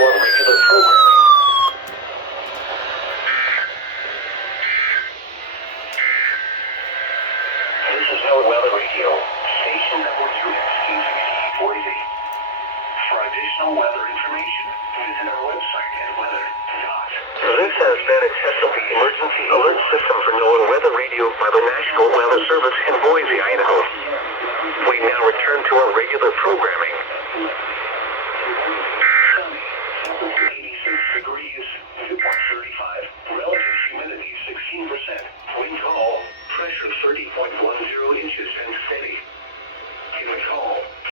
our regular programming. This is NWR Weather Radio, station NWS Boise. For additional weather information, visit our website at weather.com. This has been a test of the emergency alert system for NWR Weather Radio by the National Weather Service in Boise, Idaho. We now return to our regular programming.